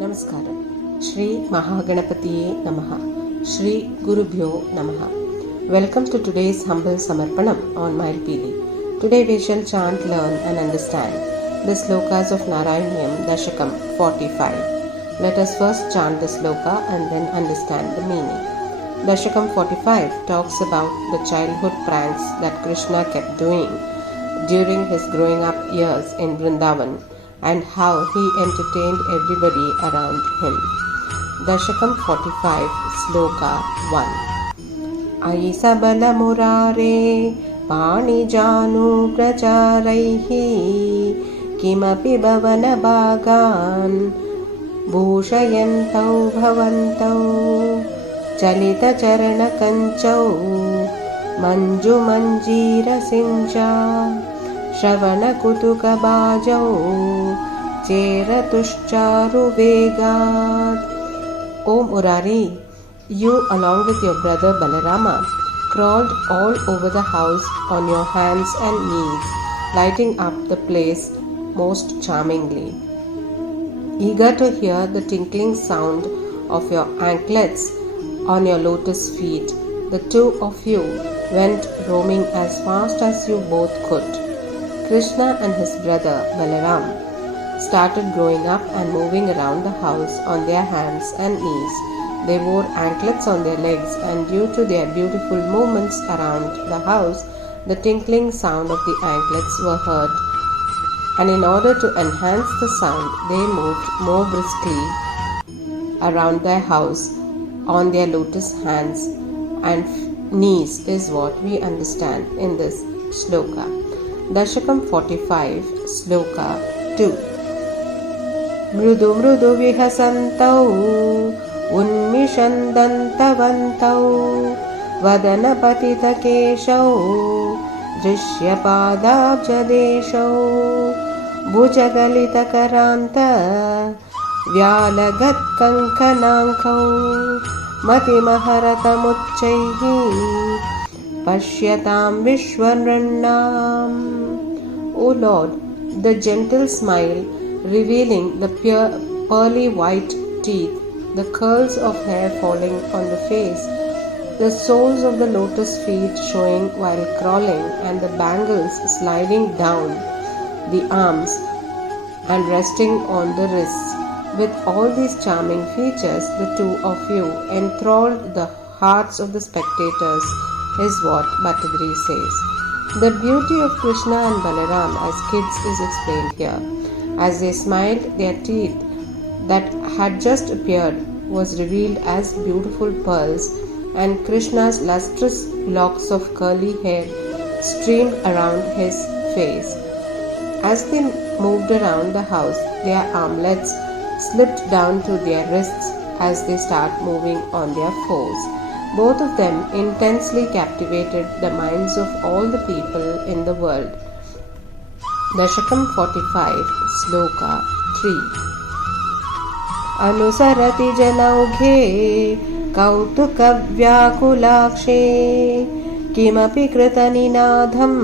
Namaskaram. Shri Mahaganapatiye Namah. Shri Gurubhyo Namah. Welcome to today's humble samarpanam on Mayilpeeli. Today we shall chant, learn and understand the slokas of Narayaneeyam Dasakam 45. Let us first chant the sloka and then understand the meaning. Dasakam 45 talks about the childhood pranks that Krishna kept doing during his growing up years in Vrindavan and how he entertained everybody around him. Dasakam 45 Sloka 1. Ai sabala murare pani janu pracharaihi kimapi bhavana bhagan bhushayantau bhavantau chalita charana kanchau manju manjira sincha Shravana kutuka bajau Cheratushcharu vegat. O Murari, you along with your brother Balarama crawled all over the house on your hands and knees, lighting up the place most charmingly. Eager to hear the tinkling sound of your anklets on your lotus feet, the two of you went roaming as fast as you both could. Krishna and his brother Balaram started growing up and moving around the house on their hands and knees. They wore anklets on their legs, and due to their beautiful movements around the house, the tinkling sound of the anklets were heard. And in order to enhance the sound, they moved more briskly around their house on their lotus hands and knees is what we understand in this sloka. Dasakam 45 Sloka 2. Mrudu mrudu vihasantau unmishandantavantau vadana patita keshau drishypadabjadeshau bhujagalita karanta vyalagat kankanankau matimaharatamuchaihi Pashyatam Vishwarannam. O Lord, the gentle smile revealing the pearly white teeth, the curls of hair falling on the face, the soles of the lotus feet showing while crawling, and the bangles sliding down the arms and resting on the wrists. With all these charming features, the two of you enthralled the hearts of the spectators, is what Bhattadri says. The beauty of Krishna and Balaram as kids is explained here. As they smiled, their teeth that had just appeared was revealed as beautiful pearls, and Krishna's lustrous locks of curly hair streamed around his face. As they moved around the house, their armlets slipped down to their wrists as they start moving on their foes. Both of them intensely captivated the minds of all the people in the world. Dasakam 45 Sloka 3. Anusarati janaughe kautuka vyakulakshe kimapi kritaninadham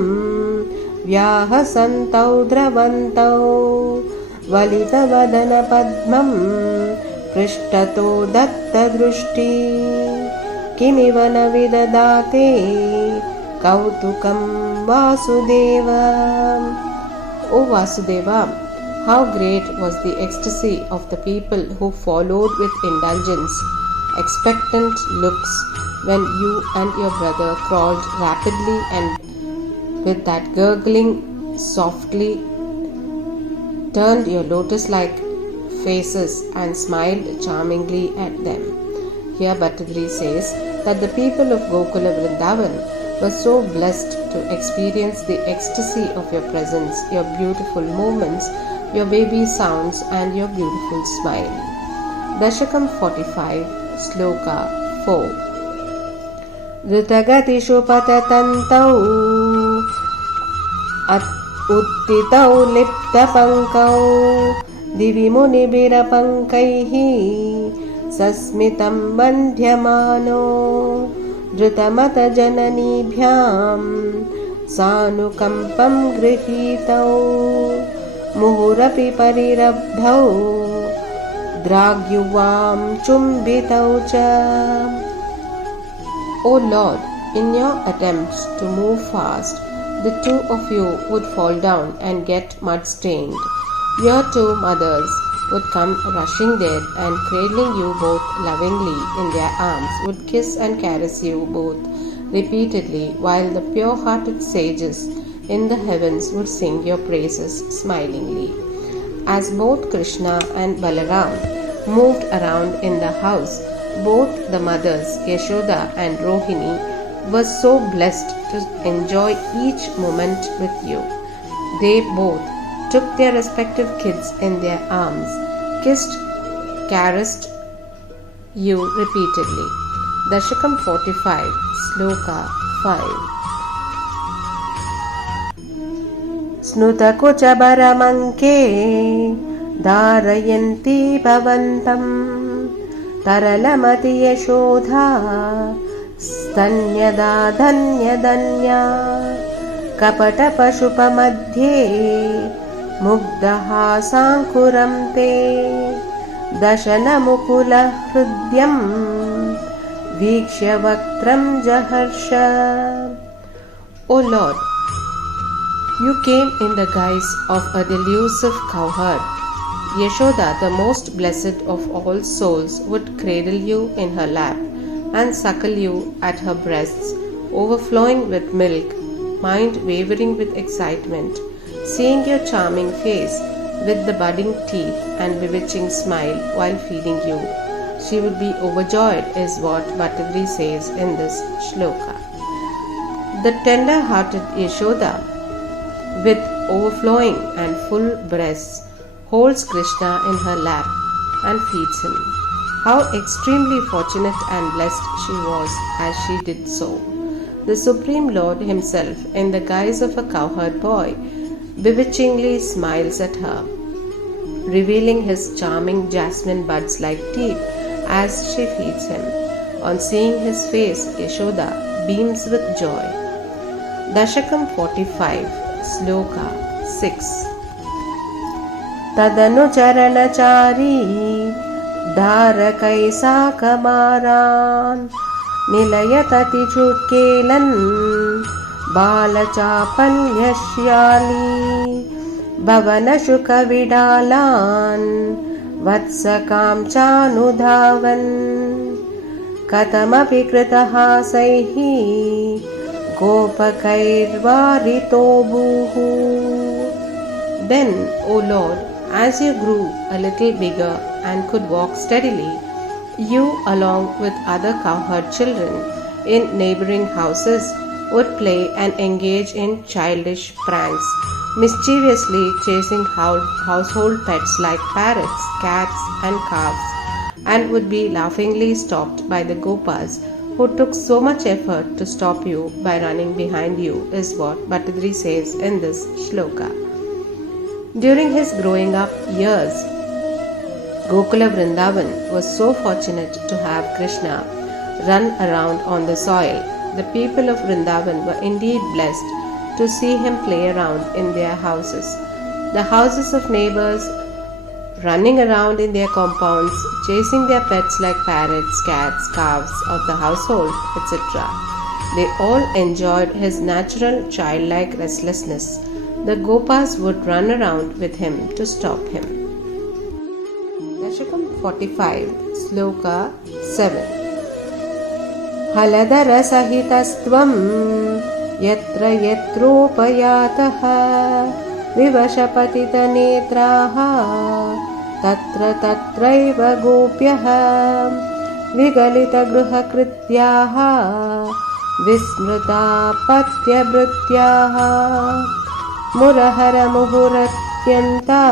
vyahasantau dravantau valita vadana padmam prishtato datta drushti Kimiva na vidadate kautukam Vasudeva. O Vasudeva, how great was the ecstasy of the people who followed with indulgence, expectant looks when you and your brother crawled rapidly and with that gurgling softly turned your lotus-like faces and smiled charmingly at them. Here Bhattadri says that the people of Gokula Vrindavan were so blessed to experience the ecstasy of your presence, your beautiful movements, your baby sounds and your beautiful smile. Dasakam 45 Sloka 4. Dhrutagatishu patatantau uttitau liptapankau divimunibirapankaihi Sasmitam bandhyamano dhrutamata jananibhyam sanukampam grihitau muhurapi parirabdhau dragyuvam chumbitau cha. O Lord, in your attempts to move fast, the two of you would fall down and get mud-stained. Your two mothers would come rushing there and cradling you both lovingly in their arms, would kiss and caress you both repeatedly, while the pure-hearted sages in the heavens would sing your praises smilingly. As both Krishna and Balaram moved around in the house, both the mothers, Yashoda and Rohini, were so blessed to enjoy each moment with you. They both took their respective kids in their arms, kissed, caressed you repeatedly. Dasakam 45, Sloka 5. Snutakucha baramanke Dharayanti bhavantam Taralamati yashodha Stanyada dhanyadanya Kapata pashupamadhye Mugdaha sankuram te Dashana mukula hrudyam Vikshya vaktram jaharsha. O Lord, you came in the guise of a delusive cowherd. Yashoda, the most blessed of all souls, would cradle you in her lap and suckle you at her breasts, overflowing with milk, mind wavering with excitement, seeing your charming face with the budding teeth and bewitching smile while feeding you. She would be overjoyed, is what Bhattadri says in this shloka. The tender-hearted Yashoda, with overflowing and full breasts, holds Krishna in her lap and feeds him. How extremely fortunate and blessed she was as she did so. The Supreme Lord himself, in the guise of a cowherd boy, bewitchingly smiles at her, revealing his charming jasmine buds like teeth as she feeds him. On seeing his face, Yashoda beams with joy. Dasakam 45, Sloka 6. Tadanucharanachari Dharakai sakamaran Nilayatati chutkelan Balachapanyashyali Bhavana shukavidalan Vatsakam chanudhavan Katamapi kritahasaihi Gopakairvarito buhu. Then, O Lord, as you grew a little bigger and could walk steadily, you, along with other cowherd children in neighboring houses, would play and engage in childish pranks, mischievously chasing household pets like parrots, cats, and calves, and would be laughingly stopped by the Gopas, who took so much effort to stop you by running behind you, is what Bhattadri says in this shloka. During his growing up years, Gokula Vrindavan was so fortunate to have Krishna run around on the soil. The people of Vrindavan were indeed blessed to see him play around in their houses. The houses of neighbors, running around in their compounds, chasing their pets like parrots, cats, calves of the household, etc. They all enjoyed his natural childlike restlessness. The Gopas would run around with him to stop him. Dasakam 45, Sloka 7. Haladara sahitastvam yatra yatropayataha vivashapatita netraha tatra tatraiva gopyaha vigalita gruhakrityaha vismrita patyabhrutyaha Murahara muhuratyanta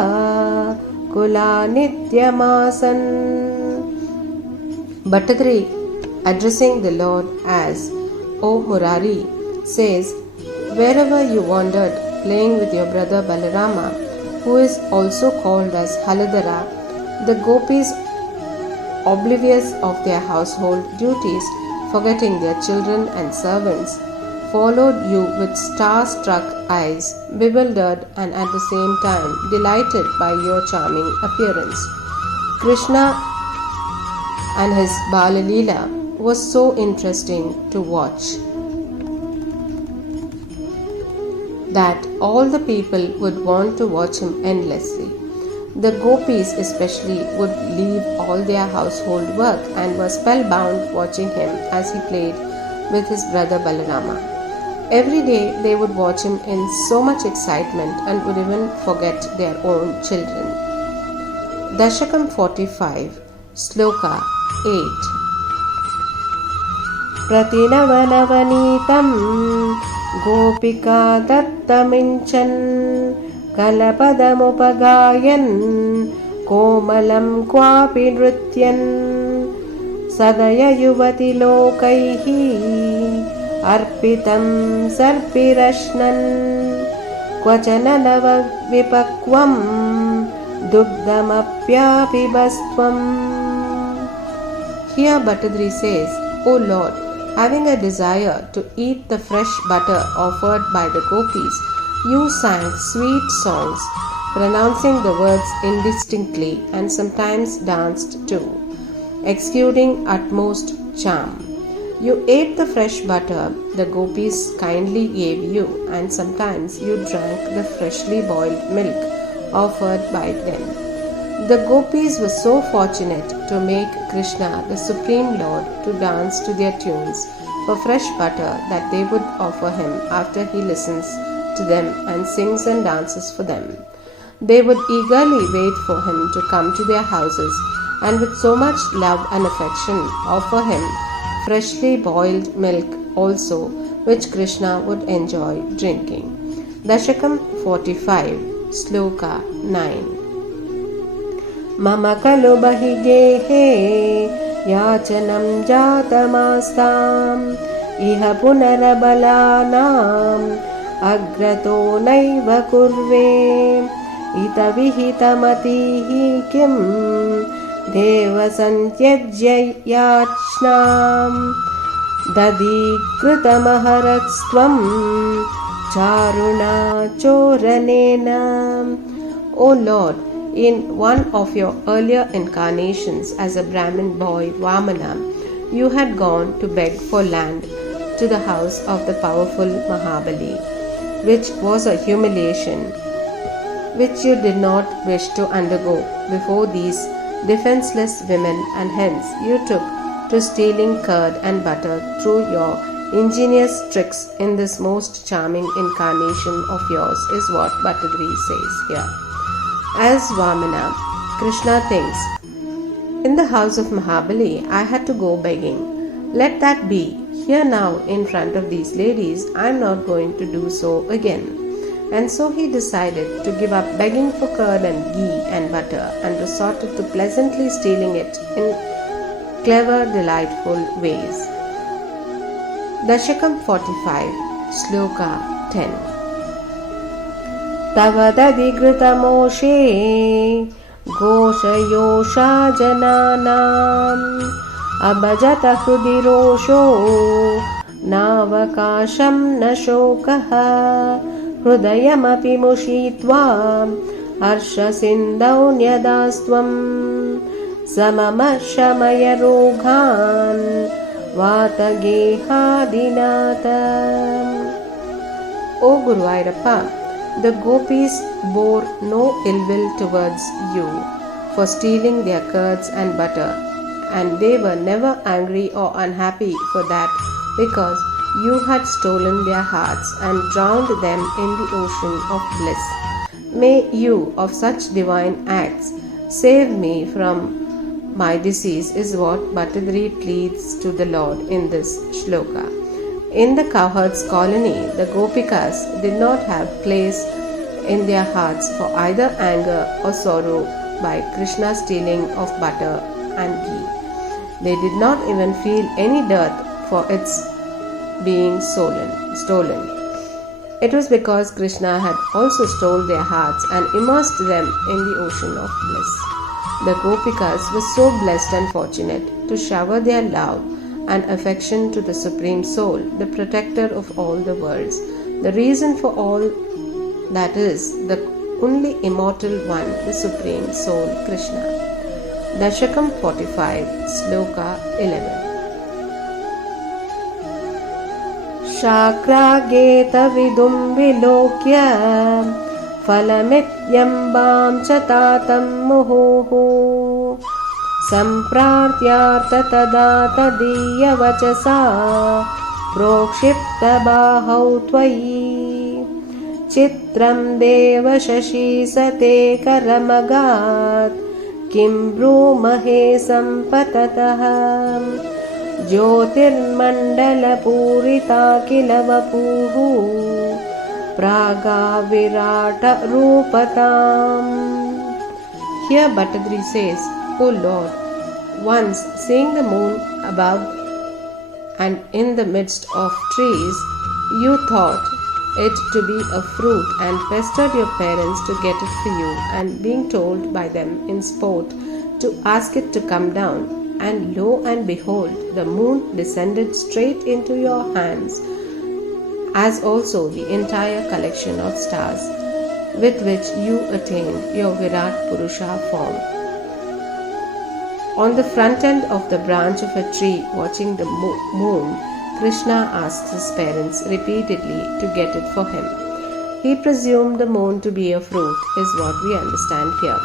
kula nityamasan. Bhattadri, addressing the Lord as O Murari, says, wherever you wandered playing with your brother Balarama, who is also called as Haladara, the gopis, oblivious of their household duties, forgetting their children and servants, followed you with star-struck eyes, bewildered and at the same time delighted by your charming appearance. Krishna and his Balaleela was so interesting to watch that all the people would want to watch him endlessly. The gopis especially would leave all their household work and were spellbound watching him as he played with his brother Balarama. Every day they would watch him in so much excitement and would even forget their own children. Dasakam 45, Sloka 8. Pratinavanavanītam gopika dattaminchan kalapadamupagayan komalam kvapi nrityan sadaya yuvati lokaihi arpitam sarpirashnan kvachana nava vipakvam dugdamapyapibastvam. Here Bhattadri says, O Lord, having a desire to eat the fresh butter offered by the gopis, you sang sweet songs, pronouncing the words indistinctly, and sometimes danced too, exuding utmost charm. You ate the fresh butter the gopis kindly gave you, and sometimes you drank the freshly boiled milk offered by them. The gopis were so fortunate to make Krishna the Supreme Lord to dance to their tunes for fresh butter that they would offer him after he listens to them and sings and dances for them. They would eagerly wait for him to come to their houses and with so much love and affection offer him freshly boiled milk also, which Krishna would enjoy drinking. Dasakam 45, Sloka 9. Mama kalu bahigehe yachanam jatamastam iha punarabalanam agrato naiva kurve ita vihitamatihi kim deva santyajya yachnam dadi kritamaharatsvam charuna choranena. O Lord, in one of your earlier incarnations as a Brahmin boy Vamana, you had gone to beg for land to the house of the powerful Mahabali, which was a humiliation which you did not wish to undergo before these defenseless women, and hence you took to stealing curd and butter through your ingenious tricks in this most charming incarnation of yours, is what Bhattadri says here. As Vamana, Krishna thinks, in the house of Mahabali I had to go begging. Let that be. Here now in front of these ladies I am not going to do so again. And so he decided to give up begging for curd and ghee and butter and resorted to pleasantly stealing it in clever, delightful ways. Dasakam 45, Sloka 10. Tavadadighritamoshe goshayosha jananam abhajata hrudirosho navakasham nashokaha hrudayamapi mushitva harshasindau nyadastvam samama-shamaya roghan vatagehadinatam. O Guru Ayyappa, the gopis bore no ill will towards you for stealing their curds and butter, and they were never angry or unhappy for that, because you had stolen their hearts and drowned them in the ocean of bliss. May you, of such divine acts, save me from my disease, is what Bhattadri pleads to the Lord in this shloka. In the cowherds' colony, the gopikas did not have place in their hearts for either anger or sorrow by Krishna's stealing of butter and ghee. They did not even feel any dearth for its being stolen. It was because Krishna had also stolen their hearts and immersed them in the ocean of bliss. The gopikas were so blessed and fortunate to shower their love and affection to the Supreme Soul, the protector of all the worlds, the reason for all that is, the only immortal one, the Supreme Soul, Krishna. Dasakam 45, Sloka 11. Shakrageta vidum vilokya falamityambam chatatam muhuhu sampratyartha tada tadiya vachasa prokshipta bahau tvayi chitram deva shashi sate karamagat kim brumahe sampatatah jyotirmandala purita kilavapuhu praga virata rupatam. Here Bhattadri says, O Lord, once seeing the moon above and in the midst of trees, you thought it to be a fruit and pestered your parents to get it for you, and being told by them in sport to ask it to come down, and lo and behold, the moon descended straight into your hands, as also the entire collection of stars, with which you attained your Virat Purusha form. On the front end of the branch of a tree watching the moon, Krishna asks his parents repeatedly to get it for him. He presumed the moon to be a fruit, is what we understand here.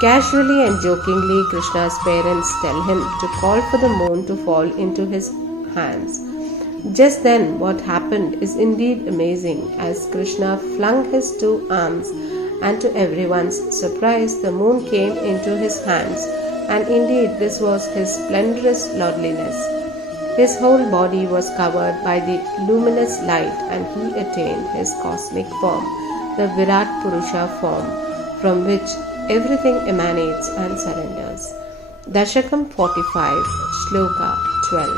Casually and jokingly, Krishna's parents tell him to call for the moon to fall into his hands. Just then, what happened is indeed amazing, as Krishna flung his two arms, and to everyone's surprise, the moon came into his hands, and indeed this was his splendorous lordliness. His whole body was covered by the luminous light, and he attained his cosmic form, the Virat Purusha form, from which everything emanates and surrenders. Dasakam 45, Shloka 12.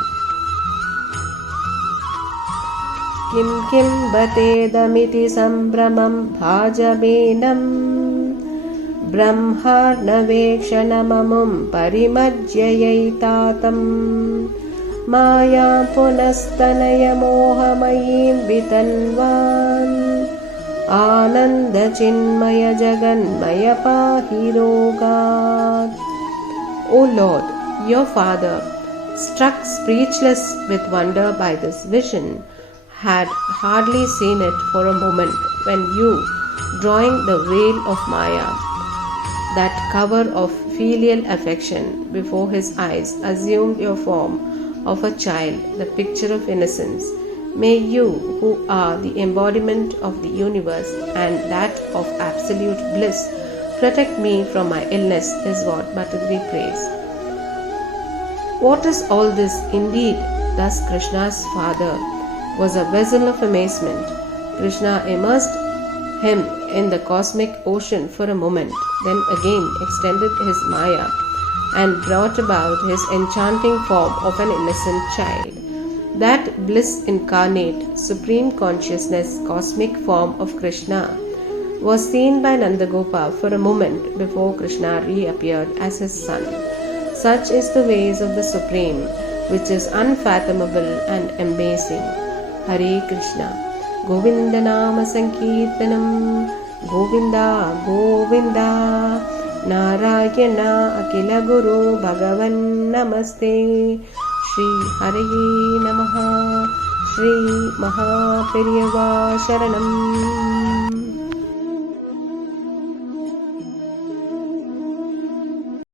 Kim kim batedamiti sambramam bhajabenam brahmarnavekshanamamum parimajyayaitatam maya punastanaya mohamayim vitanvan ananda chinmaya jaganmaya pahirogat. O Lord, your father, struck speechless with wonder by this vision, had hardly seen it for a moment when you, drawing the veil of Maya, that cover of filial affection, before his eyes, assumed your form of a child, the picture of innocence. May you, who are the embodiment of the universe and that of absolute bliss, protect me from my illness, is what Bhattadri prays. What is all this indeed? Thus Krishna's father was a vessel of amazement. Krishna immersed him in the cosmic ocean for a moment, then again extended his Maya and brought about his enchanting form of an innocent child. That bliss incarnate, supreme consciousness, cosmic form of Krishna was seen by Nandagopa for a moment before Krishna reappeared as his son. Such is the ways of the Supreme, which is unfathomable and amazing. Hare Krishna. Govinda Nama Sankirtanam. Govinda Govinda. Narayana Akila Guru Bhagavan Namaste. Shri Haraye Namah. Shri Mahaperiyava Sharanam.